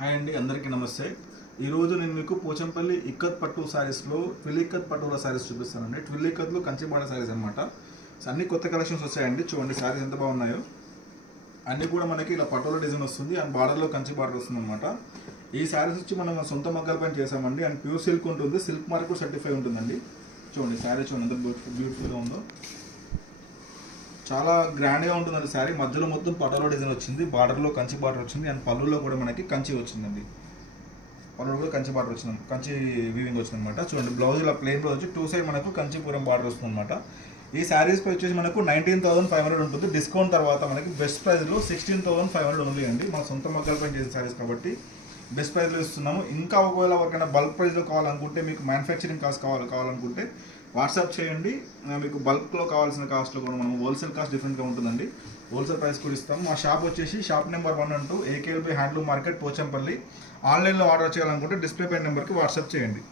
Hi అండి, అందరికీ నమస్తే. ఈరోజు నేను మీకు పోచంపల్లి ఇక్కత్ పట్టు శారీస్లో ట్విల్ ఇక్కత్ పట్టుల శారీస్ చూపిస్తానండి. ట్విల్ ఇక్కత్లో కంచిబాడ శారీస్ అనమాట. అన్ని కొత్త కలెక్షన్స్ వచ్చాయండి. చూడండి శారీస్ ఎంత బాగున్నాయో. అన్నీ కూడా మనకి ఇలా పట్టుల డిజైన్ వస్తుంది అండ్ బార్డర్లో కంచి బార్డర్ వస్తుంది అనమాట. ఈ శారీస్ వచ్చి మనం సొంత మగ్గాల పైన చేసామండి అండ్ ప్యూర్ సిల్క్ ఉంటుంది. సిల్క్ మార్క్ కూడా సర్టిఫై ఉంటుందండి. చూడండి శారీ చూడండి ఎంత బ్యూటిఫుల్గా ఉందో. చాలా గ్రాండ్గా ఉంటుందండి శారీ. మధ్యలో మొత్తం పటోలా డిజైన్ వచ్చింది, బార్డర్లో కంచి బార్డర్ వచ్చింది అండ్ పళ్ళులో కూడా మనకి కంచి వచ్చిందండి. పళ్ళులో కూడా కంచి బార్డర్ వచ్చింది, కంచి వీవింగ్ వచ్చింది అనమాట. చూడండి బ్లౌజ్ ఇలా ప్లెయిన్ బ్లౌజ్ వచ్చి టూ సైడ్ మనకు కంచిపురం బార్డర్ వస్తుంది అనమాట. ఈ శారీస్ పై వచ్చేసి మనకు 19,500 ఉంటుంది. డిస్కౌంట్ తర్వాత మనకి బెస్ట్ ప్రైస్లో 16,500 ఓన్లీ అండి. మన సొంత మగ్గాల పైన చేసే శారీస్ కాబట్టి బెస్ట్ ప్రైస్లో ఇస్తున్నాము. ఇంకా ఒకవేళ ఎవరికైనా బల్క్ ప్రైస్లో కావాలనుకుంటే, మీకు మ్యానుఫ్యాక్చరింగ్ కాస్ట్ కావాలనుకుంటే వాట్సాప్ చేయండి. మీకు బల్క్లో కావాల్సిన కాస్ట్లో కూడా మనం హోల్సేల్ కాస్ట్ డిఫరెంట్గా ఉంటుందండి. హోల్సేల్ ప్రైస్ కూడా ఇస్తాము. మా షాప్ వచ్చేసి shop number 112 AKLB handloom market Pochampally. ఆన్లైన్లో ఆర్డర్ చేయాలనుకుంటే డిస్ప్లే పై నెంబర్కి వాట్సాప్ చేయండి.